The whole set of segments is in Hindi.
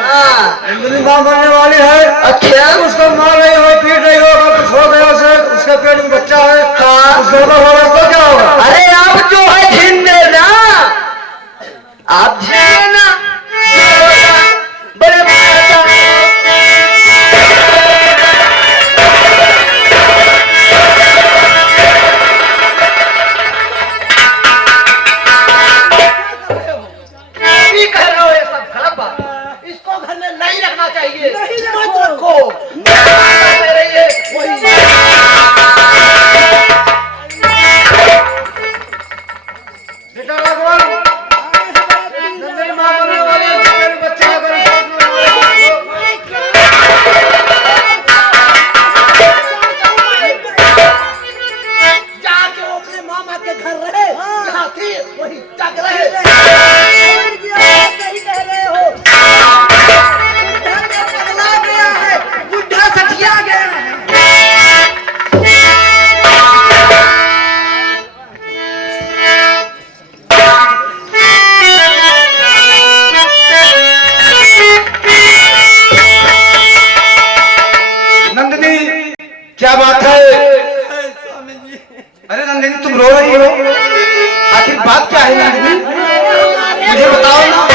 नंदिनी माँ बनने वाली है। अच्छा, उसको मार रही हो, पीट रही हो, अगर कुछ हो गया उसे, उसके पेट में बच्चा है, उसको होगा तो क्या होगा? अरे आप जो है छीन देना, आप छीन देना, बड़े कह रहे हो, ये सब गलत बात। इसको घर में नहीं रखना चाहिए। नहीं रखो। मेरे ये वही नंदिनी माँ बनने वाली है, उसके पेट में बच्चा है, अगर उसको जाके अपने मामा के घर रहे, जहाँ थी वही जग रहे। सही कह रहे हो। बुढ़ा पगला गया है, बुढ़ा सठिया गया है। नंदिनी क्या बात है? अरे नंदिनी तुम रो रही हो, आखिर बात क्या है नंदिनी? मुझे बताओ ना।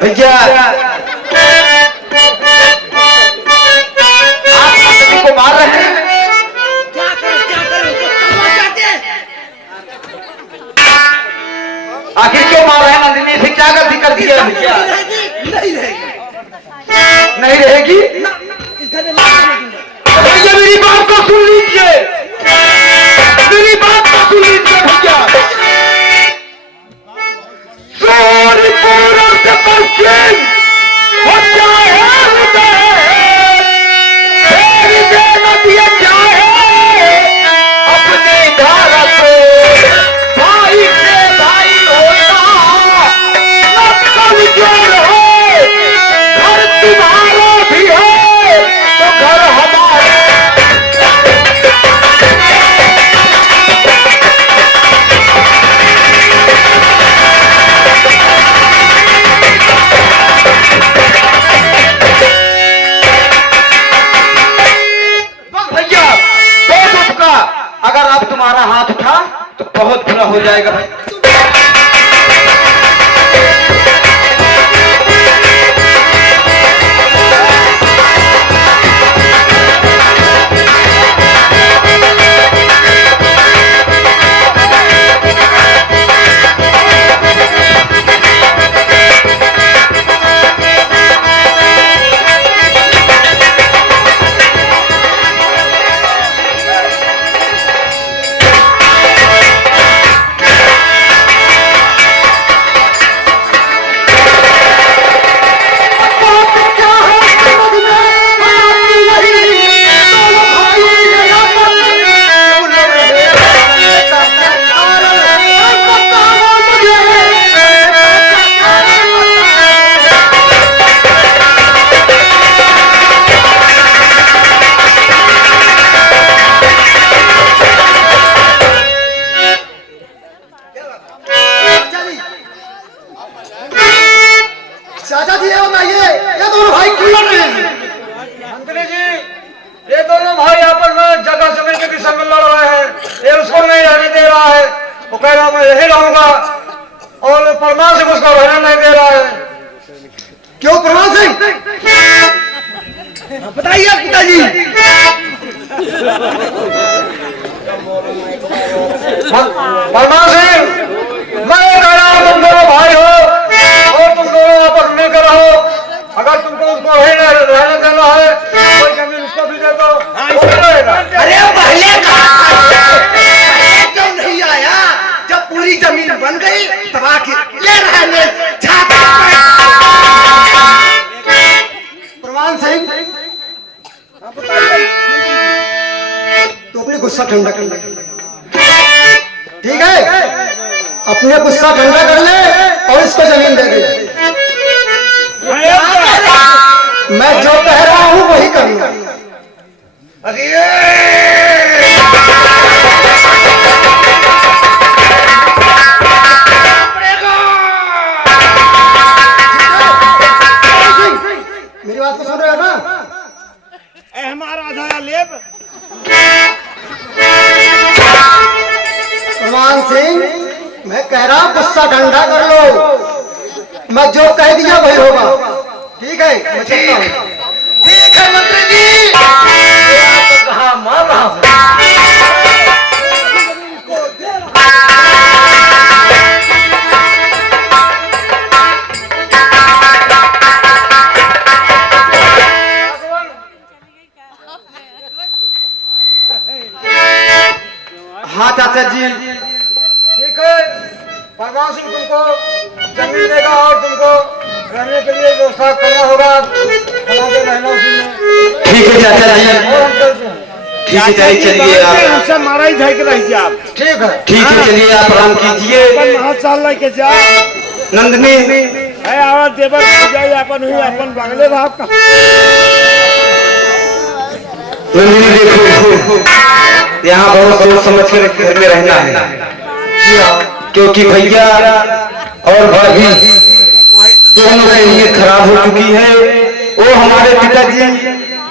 भैया आप नंदिनी को मार रहे हैं? क्या करें, उसको तलवा चाहते हैं। आखिर क्यों मार रहे हैं नंदिनी से? क्या गलती कर दी है भैया? नहीं रहेगी। नहीं रहेगी? इस घर में नहीं दूंगा। भैया मेरी बात को सुन लीजिए, मेरी बात को सुन लीजिए भैया। सूर्य पूरब से पश्चिम हो जाए उदय, फेर दे नदियाँ जाए अपनी धारा को। भाई से भाई होता न कमजोर हो, घर तुम्हारा भी हो तो घर हमारा। बस भैया बहुत उपका, अगर आप तुम्हारा हाथ उठा तो बहुत बुरा हो जाएगा भाई। चाचा जी ये बताइए, ये दोनों भाई क्यों लड़ रहे हैं? मंत्री जी, ये दोनों भाई आपस में जगह जमीन के विषय में लड़ रहे हैं। ये उसको नहीं रहने दे रहा है, वो कह रहा मैं यही रहूंगा, और परमान सिंह उसको रहने नहीं दे रहा है। क्यों परमान सिंह? बताइए पिताजी। परमान सिंह, मैं कह रहा हूं तुम दोनों भाई हो और तुम दोनों आपस में कर रहो। अगर तुमको उसको रहने देना है, कोई जमीन उसको भी दे दो, वो भी रहेगा। अरे पहले क्यों नहीं आया? जब पूरी जमीन बन गई तब आके ले रहने छाता। प्रमाण सिंह, तो अपने गुस्सा ठंडा कर ले, ठीक है? अपने गुस्सा ठंडा कर ले और इसको जमीन दे दे। मैं जो कह रहा हूं वही करूंगा। सिंह, मैं कह रहा हूँ गुस्सा ठंडा कर लो। मैं जो कह दिया वही होगा। ठीक है, मैं चलता हूँ। ठीक है मंत्री जी, तो कहा मान रहा हूँ। हाँ चाचा जी, ठीक है, परवान सिंह तुमको जमीन देगा और तुमको रहने के लिए व्यवस्था करना होगा। रहना उसी में। ठीक है चाचा जी, और हम चलते हैं। ठीक है चाचा, चलिए आप। हमसे मारा ही जाए के रह आप। ठीक है, ठीक है, चलिए आप आराम कीजिए। वहाँ चाल के जा नंदनी, है आवाज देवर जाए अपन हुई अपन बंगले रहा आपका। नंदिनी देखो, यहाँ बहुत सोच समझ कर घर में रहना है, क्योंकि भैया और भाभी दोनों की नीयत खराब हो चुकी है। वो हमारे पिताजी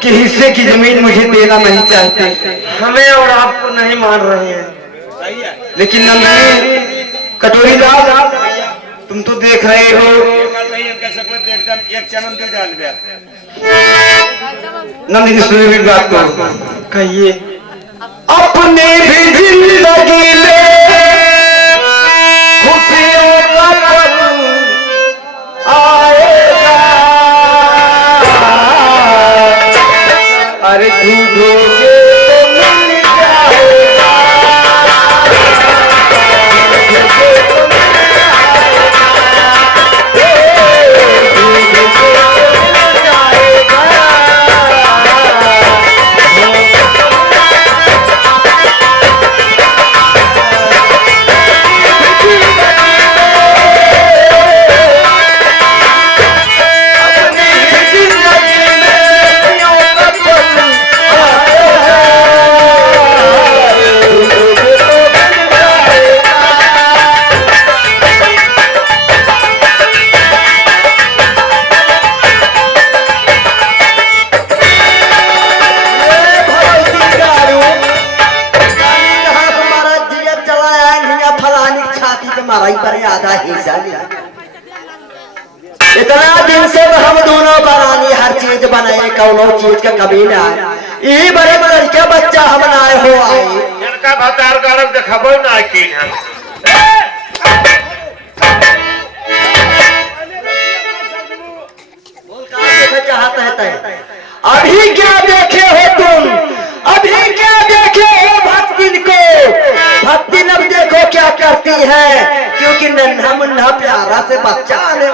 के हिस्से की जमीन मुझे देना नहीं चाहते, हमें और आपको नहीं मान रहे हैं। लेकिन नंदिनी, कटोरी लाल, तुम तो देख रहे हो। नंदिनी सुनिए मेरी बात को, कहिए अपने भी जिंदगी में खुशियों का पल आएगा। अरे ढूंढोगे तो मिल जाएगा। इतना दिन से हम दोनों बरानी हर चीज बनाए, कौनो चीज का कमी ना ये बड़े बड़े क्या बच्चा हम नाए हो आए। इनका भतार गरब देखबो ना की हम। बोल कहाँ चाहता है? अभी क्या देखे हो तुम? अभी क्या देखे हो भक्ति को? भक्ति अब देखो क्या करती है, क्योंकि नन्हा मुन्ना प्यारा से बच्चा आने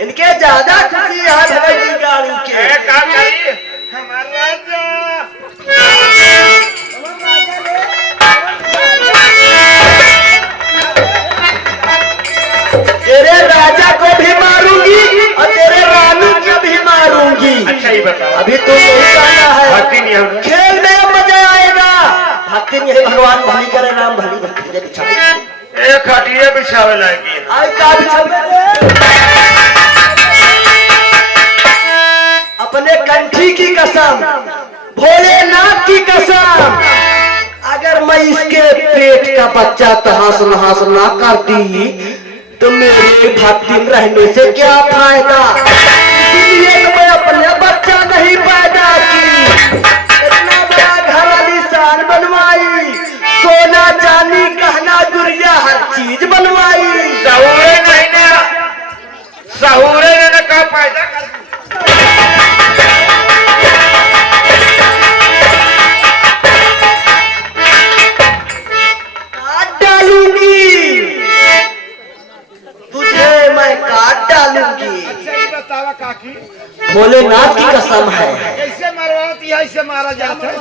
इनके ज्यादा खुशी है भगवती गाड़ी के। क्या करिए हमारा तेरे राजा को भी मारूंगी और तेरे रानी को भी मारूंगी। अच्छा ही बताओ, अभी तुम नहीं जाना है, भक्ति नहीं होगा। खेल में मजा आएगा। भक्ति नहीं, भगवान भली करे, राम भली भक्ति बिछावे। एक खटिया बिछावे लागी आज का बिछावे अपने कंठी की कसम, भोलेनाथ की कसम, अगर मैं इसके पेट का बच्चा तहास नहास ना करती तो मेरे भक्ति में रहने से क्या फायदा। इसलिए तो मैं अपने बच्चा नहीं पैदा की, इतना बड़ा घर आलीशान बनवाई, सोना चांदी गहना गुड़िया हर चीज बनवाई। सहूरे ने का फायदा कर काट डालूंगी तुझे, मैं काट डालूंगी। सही बतावा काकी, भोलेनाथ की कसम है। कैसे मरवाती है, ऐसे मारा जाता है।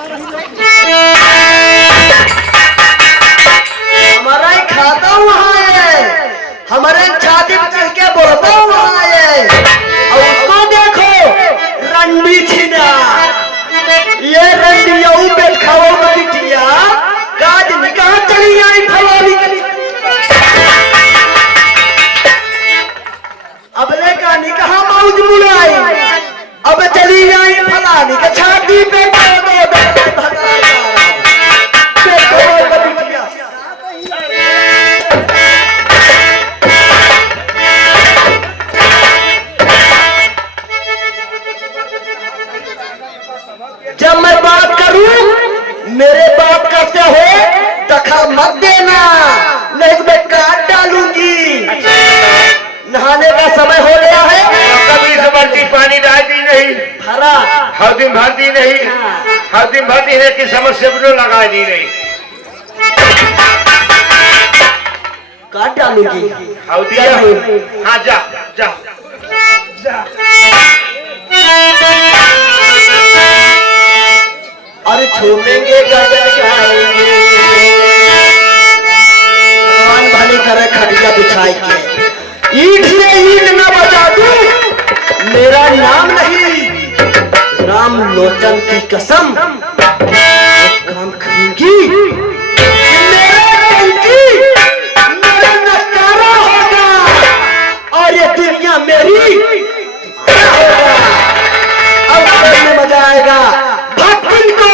हमारा ही खाता वहाँ है, हमारे छाती में चढ़ के बोलता वहाँ है। और उसको देखो रंडी छिना, ये रंडियाऊ पेट खाओ बिटिया, काज निकाह चली आई फलानी कली। अबले का निकाह मौज मुड़ाई, अब चली आई फलानी का छाती धरती पे जब मैं बात करूं मेरे बात करते हो दखल मत देना, नहीं तो मैं काट डालूंगी। नहाने का समय हो गया है। कभी से बाल्टी पानी डालती नहीं, भरा हर दिन भरती नहीं, हर दिन भरती है कि समस्या लगा दी नहीं। काट डालूंगी। हाँ जा जा जा। अरे झूमेंगे गजल गाएंगे, भगवान भले करे खटिया बिछाई के। ईट से ईट न बजा दूं, मेरा नाम नहीं, राम लोचन की कसम एक काम करूंगी, मेरा नकारा होगा और ये दुनिया मेरी होगा। अब खेलने मजा आएगा। भक्ति को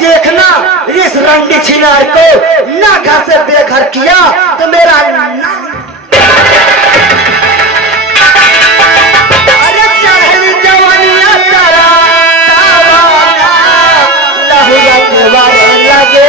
देखना, इस रंडी छिनार को ना घर से बेघर किया तो मेरा नाम। अरे चढ़ी जवानिया तारा तावाना, लहुआ के बारे लगे।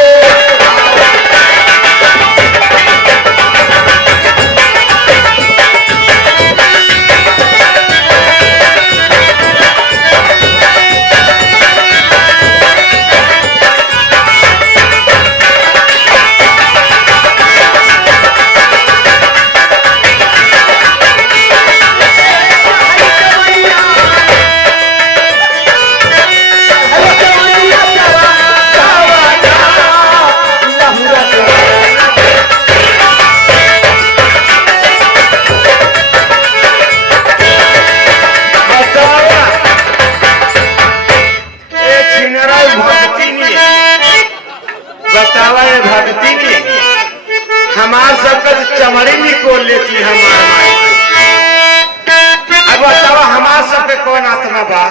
हमार सबका चमड़ी निकोल लेती है हमारे। अब बताओ हमार सबके कौन आत्मा बा?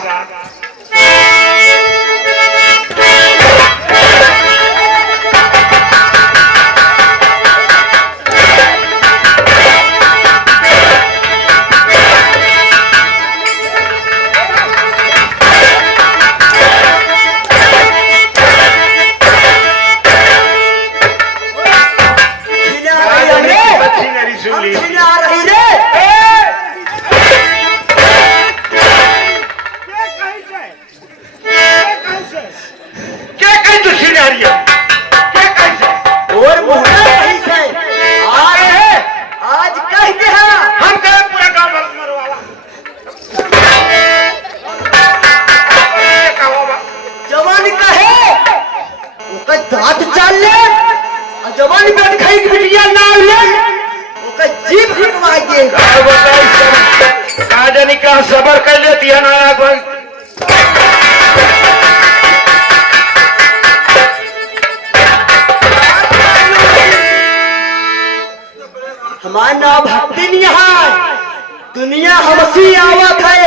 सबर कर लेती है नारा कोई। हमारा नाम भक्ति नहीं है, दुनिया हमसी आवत है।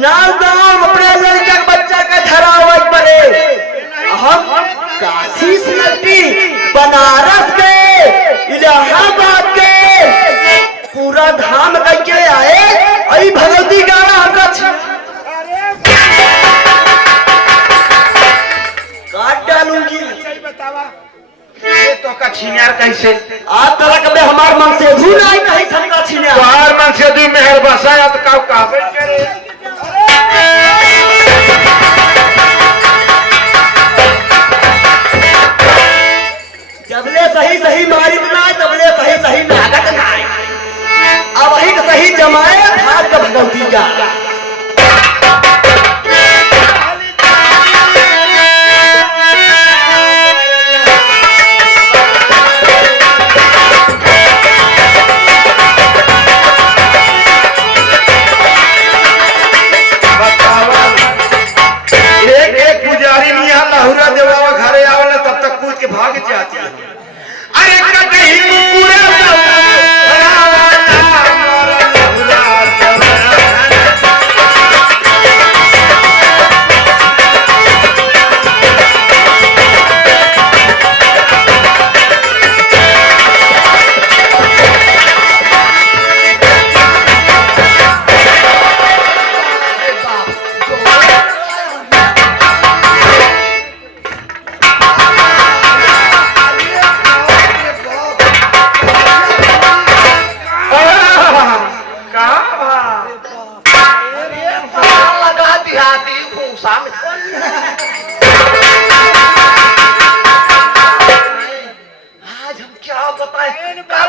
नाम दाम अपने लड़का बच्चा का धरावत पड़े। हम काशी से बनारस के इलाहाबाद के पूरा धाम करके आए। अरे भगवती गाना हमका काट डालूंगी। ये तो का छीनियार कैसे? आज तक में हमार मन से धूल आई कहीं छनका छीनियार। बाहर मन से दी मेहर बसाया तो का कहबे करे। जबले सही सही मारी ना तबले सही सही लागत ना। अब वही तो सही जमाए भाग का भगवती का। एक पुजारी नहीं है लहुरा देवा घरे आवला तब तक कूद के भाग जाती है। अरे कहीं पूरा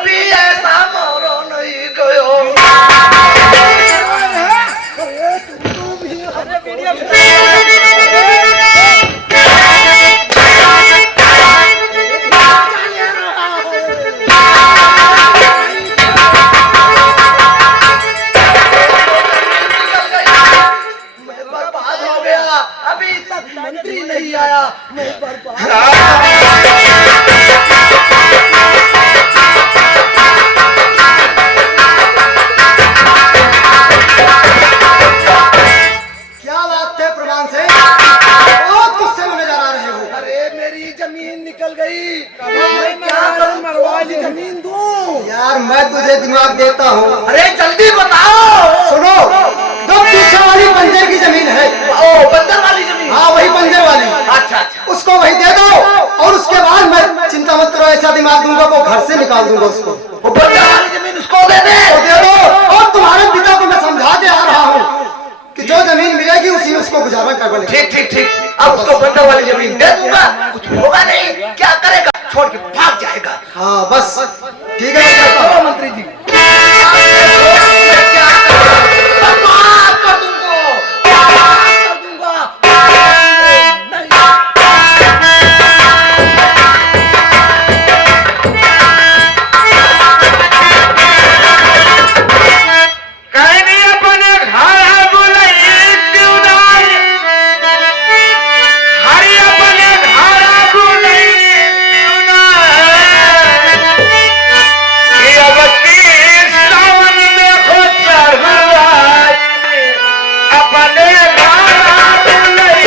कभी ऐसा मोरो नहीं गयो। मैं बर्बाद हो गया, अभी तक मंत्री नहीं आया, मैं बर्बाद। क्या बात है प्रमाण से बहुत गुस्से में नजर आ रहे हो। अरे मेरी जमीन निकल गई, मैं क्या करूं, मरवाली जमीन दूं? यार मैं तुझे दिमाग देता हूँ। अरे जल्दी बताओ। सुनो, जो पीछे वाली बंजर की जमीन है, ओ बंदर वाली जमीन। हाँ वही बंजर वाली, अच्छा अच्छा। उसको वही दे दो और उसके बाद मैं चिंता मत करो, ऐसा दिमाग दूंगा वो घर से निकाल दूंगा उसको। वो बंदर वाली जमीन उसको दे दे। वो दे दो और तुम्हारे पिता को मैं समझा के आ रहा हूँ कि जो जमीन मिलेगी उसी में उसको गुजारा कर बोले। ठीक ठीक ठीक, अब उसको बंदर वाली जमीन दे दूंगा, कुछ होगा नहीं, क्या करेगा, छोड़ के भाग जाएगा। हाँ बस ठीक है, मैं जाता हूँ। मंत्री जी मैं क्या करूं? बर्बाद कर दूंगा, बर्बाद कर दूंगा। नहीं। कहनी अपने घर बुलाई क्यों नहीं, हरी अपने घर बुलाई क्यों नहीं, कि अब तीर सावन में खुद चढ़ाई अपने घर बुलाई।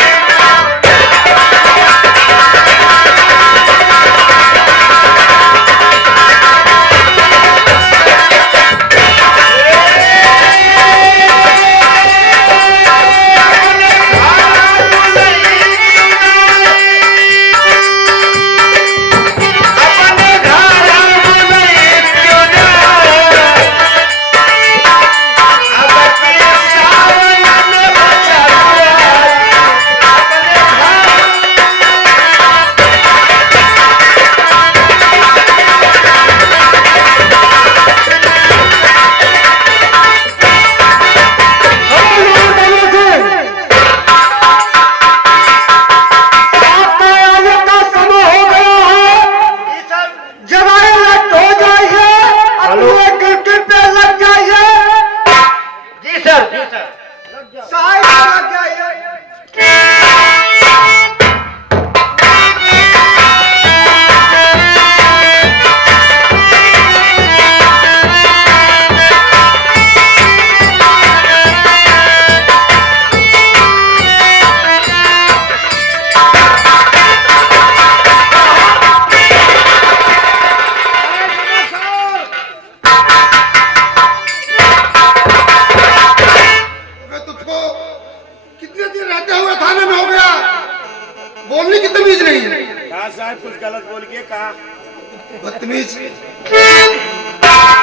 बदतमीज।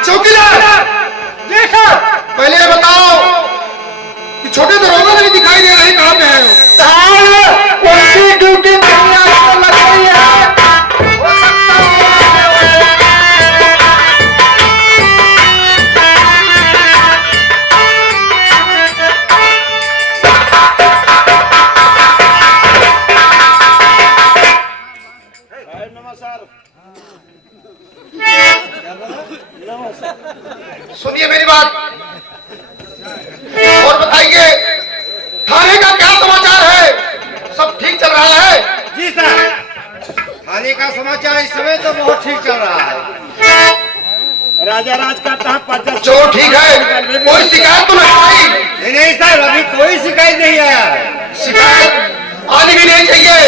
चौकीदार जी सर, पहले ये बताओ कि छोटे दरोगा नहीं दिखाई दे रहे, कहाँ पे है वो? उनकी ड्यूटी लग गई है। सुनिए मेरी बात और बताइए थाने का क्या समाचार है? सब ठीक चल रहा है? जी सर, थाने का समाचार इस समय तो बहुत ठीक चल रहा है। राजा राज का पर्चा चलो ठीक है, कोई शिकायत तो नहीं आई? नहीं सर, अभी कोई शिकायत नहीं आया। शिकायत आनी भी नहीं चाहिए।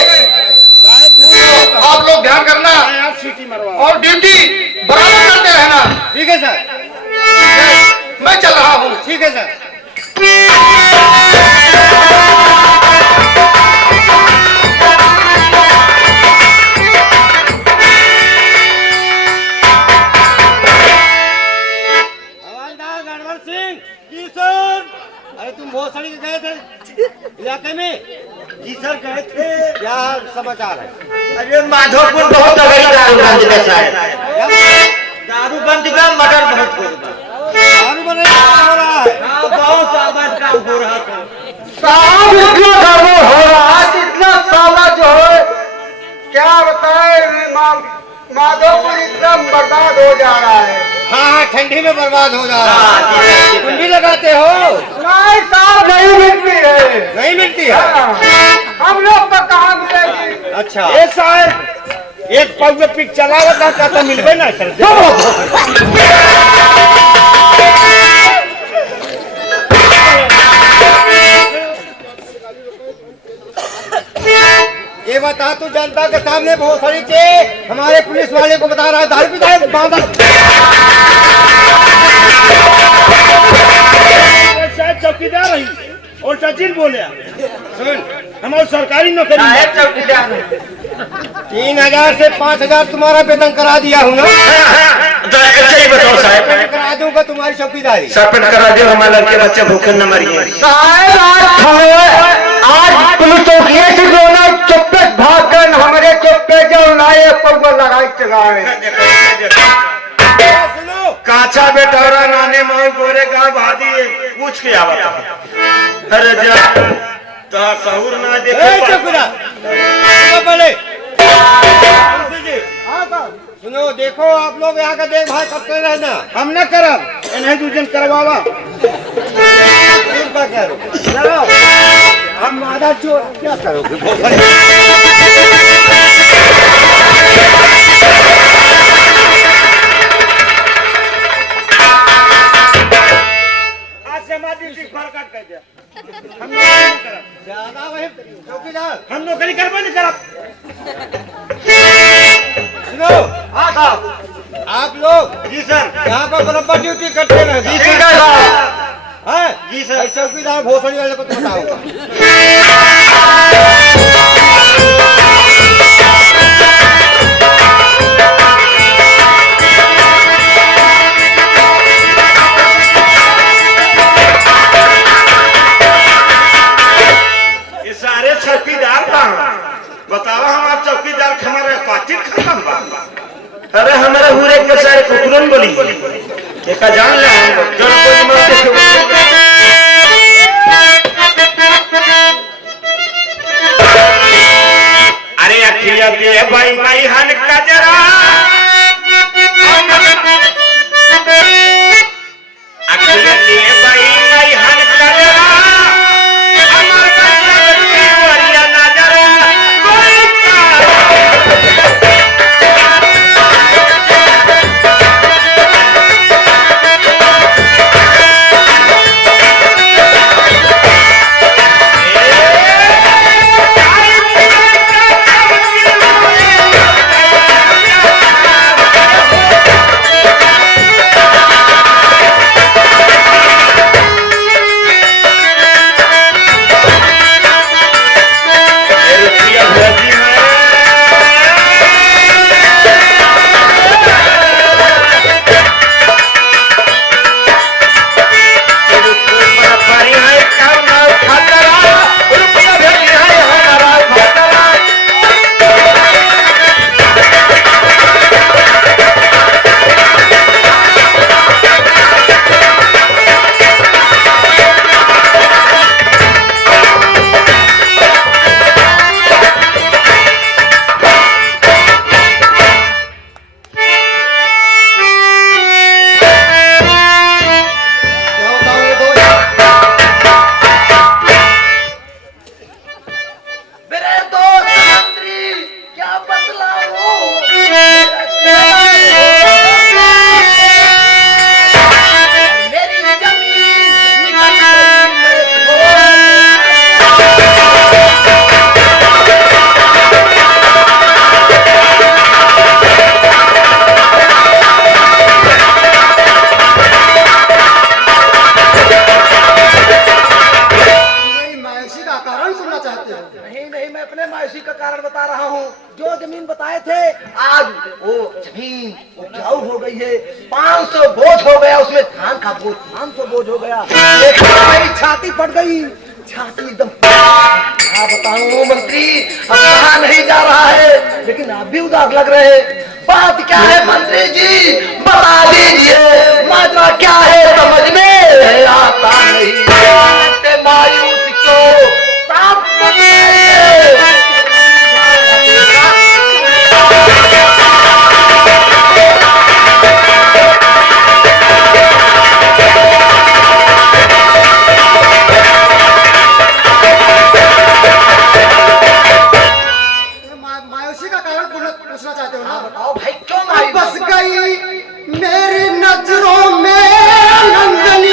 आप लोग ध्यान करना और ड्यूटी बराबर करते रहना। ठीक है सर। मैं चल रहा हूँ। ठीक है सर। हवलदार गणवर सिंह जी सर। अरे तुम बहुत सारी गए थे इलाके में? जी सर गए थे। क्या समाचार है? अरे माधोपुर बहुत तगड़ी दारूबंदी का साहब। दारू बंद का मर्डर बहुत हो रहा दारू बंद हो रहा है बहुत आबाद काम हो रहा था साहब इतना गड़बड़ हो रहा है, इतना साला जो है क्या बताए, माधोपुर एकदम बर्बाद हो जा रहा है। हाँ ठंडी में बर्बाद हो जा रहा है। कुंडी लगाते हो? नहीं साहब, नहीं मिलती है। नहीं मिलती है? हम लोग तो कहाँ मिलेगी। अच्छा एक साल एक पग में पिक चलावत था तो मिलबे ना सर। ये बता तू जनता के सामने बहुत सारी चीज हमारे पुलिस वाले को बता रहा है दारू पिता है बांधा शायद चौकीदार रही और सचिन बोले सुन हमारी सरकारी नौकरी है चौकीदार 3000 से 5000 तुम्हारा वेतन करा दिया हूँ ना ऐसे ही बताओ साहब, करा दूंगा तुम्हारी चौकीदारी सरपंच करा दियो, हमारे लड़के बच्चे भूखे न मरिए। आज पुलिस चौकी से जो ना चुप्पे भाग कर हमारे चुप्पे जो लाए पग लगाई चलाए। सुनो काचा बेटौरा नाने माऊ गोरे गाँव भादी पूछ के आवत। अरे जा तो सहूर ना देखे पहले सुनो देखो आप लोग यहाँ का देखभाल करते रहना हम न करब इन्हें दूजन करवावा चलो हम आधा चोर क्या करोगे आज से हमारी काट कर दिया हम नहीं करब ज्यादा वही चौकीदार हम नौकरी करबो नहीं करब सुनो हाँ साहब आप लोग जी सर यहाँ पर बराबर ड्यूटी करते हैं जी सर है जी सर चौकीदार भोसड़ी वाले को तो बताऊंगा ये सारे चौकीदार कहाँ बतावा, हमारे चौकीदार हमारे पाचिल खत्म बा। अरे हमारे हुरे के सारे कुकुरन बोली एक जान ले हम लोग जो कोई मारते थे। अरे अखिया दे भाई भाई हन का जरा अखिया दे भाई भाई हन का जरा हमार बच्चा बच्ची वरिया ना जरा कोई गई है, 500 बोझ हो गया उसमें, धान का बोझ 500 बोझ हो गया। देखा मेरी छाती फट गई, छाती एकदम क्या बताऊं मंत्री, अब कहा नहीं जा रहा है, लेकिन आप भी उदास लग रहे हैं। बात क्या है मंत्री जी, बता दीजिए, माजरा क्या है समझ में आता नहीं, मायूस क्यों साफ बताइए। मायूसी का कारण पूछना चाहते हो ना? बताओ भाई क्यों मायूस? बस गई मेरी नजरों में नंदनी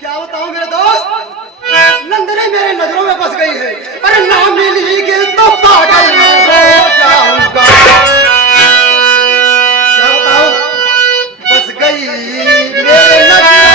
क्या बताऊं मेरे दोस्त, नंदनी मेरे नजरों में बस गई है। अरे ना मिलेगी तो पागल मैं हो जाऊंगा। क्या बताऊं, बस गई मेरे नजरों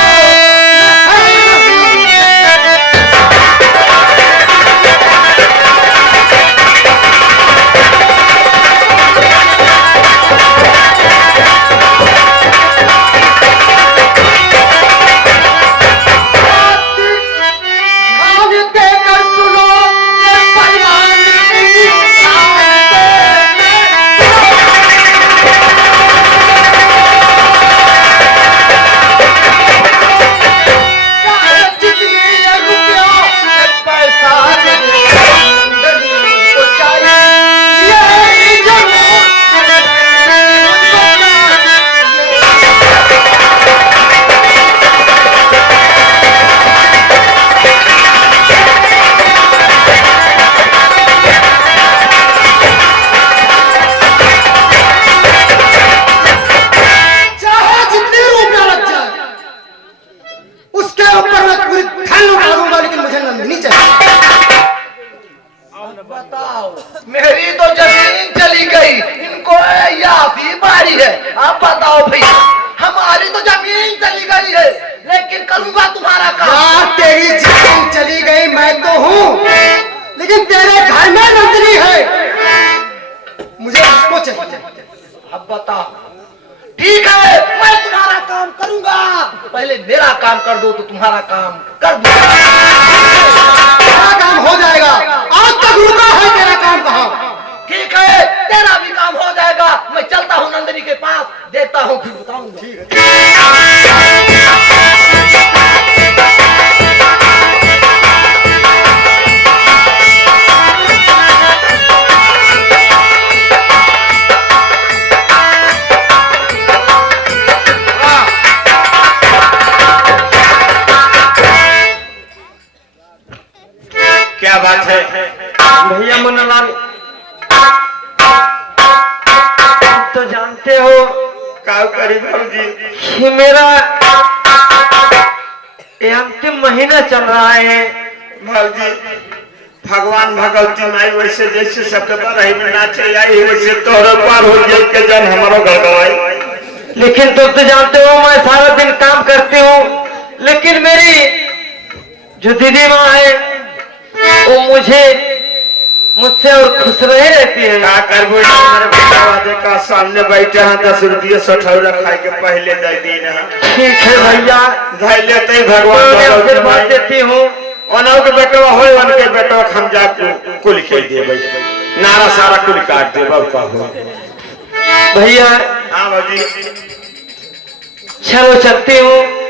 बताओ, मेरी तो जमीन चली गई, इनको याफी बारी है। आप बताओ भैया, हमारी तो जमीन चली गई है, लेकिन करूंगा तुम्हारा काम। तेरी जमीन चली गई मैं तो हूँ, लेकिन तेरे घर में नंदनी है, मुझे उसको चाहिए। अब बताओ, ठीक है मैं तुम्हारा काम करूंगा, पहले मेरा काम कर दो तो तुम्हारा काम कर दो। तेरा काम हो जाएगा, आज तक रुका है तेरा काम कहाँ? ठीक है तेरा भी काम हो जाएगा, मैं चलता हूँ नंदिनी के पास, देखता हूँ फिर बताऊंगा। ठीक है। क्या बात है भैया मुन्नालाल, तो जानते हो का करी भाजी, कि मेरा ये अंतिम महीना चल रहा है। भाजी भगवान भगवती माई वैसे जैसे सबके बरही में नाचे आई वैसे तोहरे पार हो जाए के जन हमारो गड़गड़ाई। लेकिन तुम तो जानते हो मैं सारा दिन काम करती हूँ, लेकिन मेरी जो दीदी माँ है वो मुझसे और खुश रहे रहती है। का करबो हमारे बेटा का सामने बैठे हैं, 10 रुपये 60 खाए के पहले दे दिन है। ठीक है भैया, धै लेते भगवान आशीर्वाद देती हूँ। ओनौ के बेटवा होय, उनके बेटवा हम जा कुल के देबै, नारा सारा कुल काट देबै का हो। भैया हां बाजी, चलो चलती हूँ।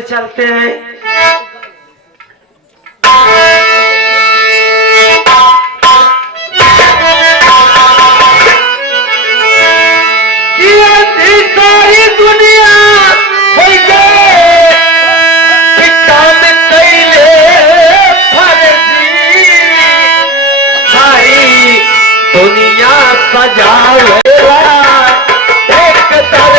से चलते हैं। सारी दुनिया हो गए कि काम कैले फर्जी, सारी दुनिया सजावेला एक तरफ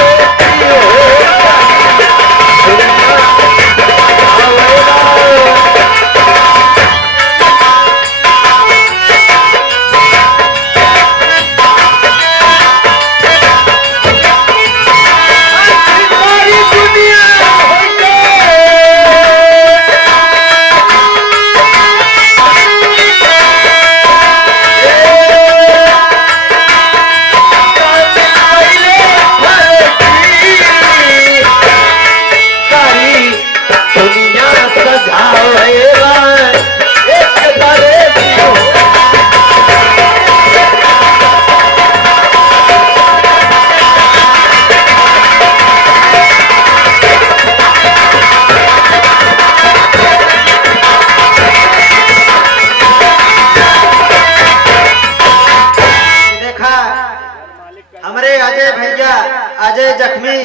अजय जख्मी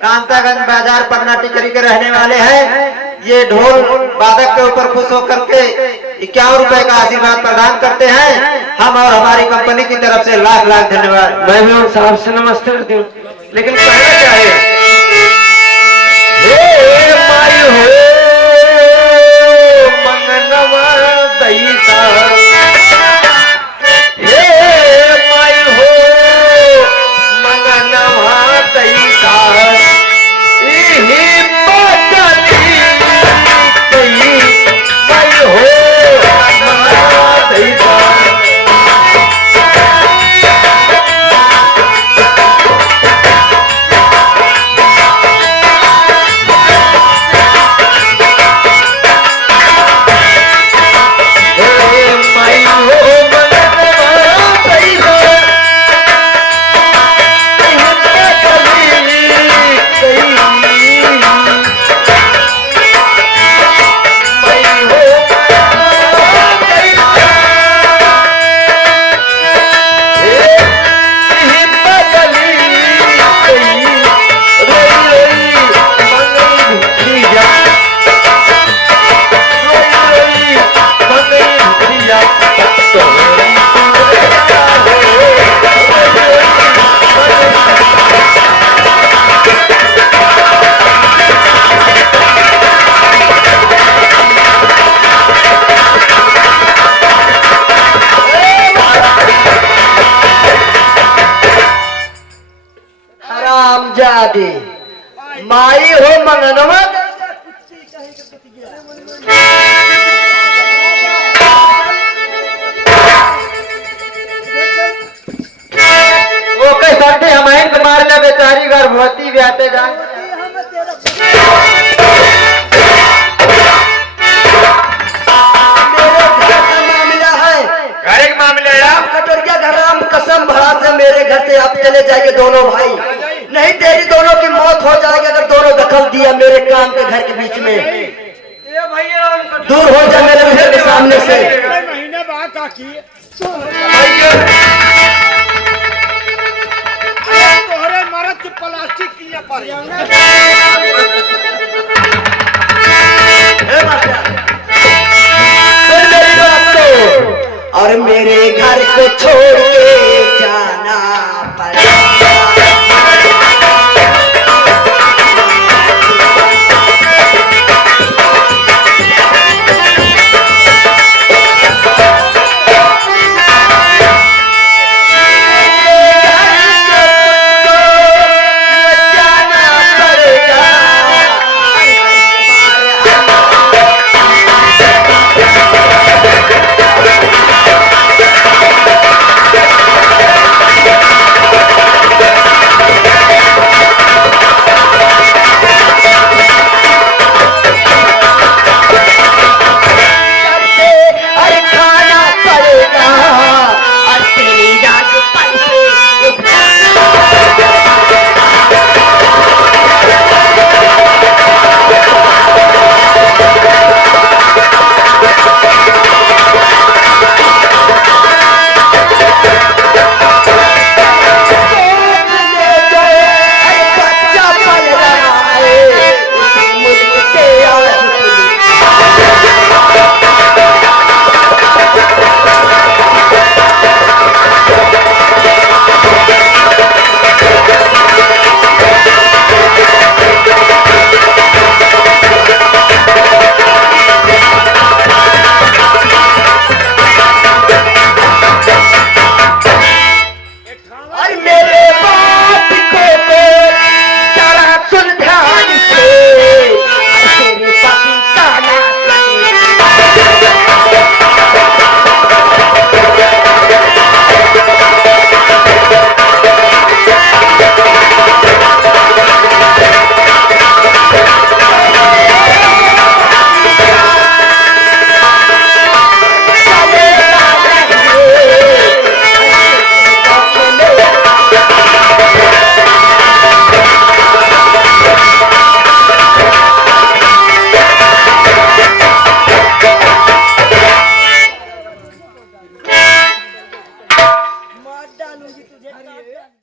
कांतागंज बाजार पटना टिकरी के रहने वाले हैं। ये ढोल वादक के ऊपर खुश होकर के 51 रुपए का आशीर्वाद प्रदान करते हैं। हम और हमारी कंपनी की तरफ से लाख लाख धन्यवाद। मैं भी उन साहब से नमस्ते करती हूँ, लेकिन कहना क्या है, माई हो मंगनवा दईसा, माई हो मंगनवा दईसा, माई हो मंगनवा ओके संडे हमारे तुम्हारे बेचारी गर्भवती ब्याते जा कसम भरा से मेरे घर से आप चले जाएंगे दोनों भाई, नहीं तेरी दोनों की मौत हो जाएगी अगर दोनों दखल दिया मेरे काम के घर के बीच में। दूर हो जा मेरे घर के सामने से। महीने बाद तोहरे मरद की प्लास्टिक की और मेरे घर को छोड़ के जाना पड़ा।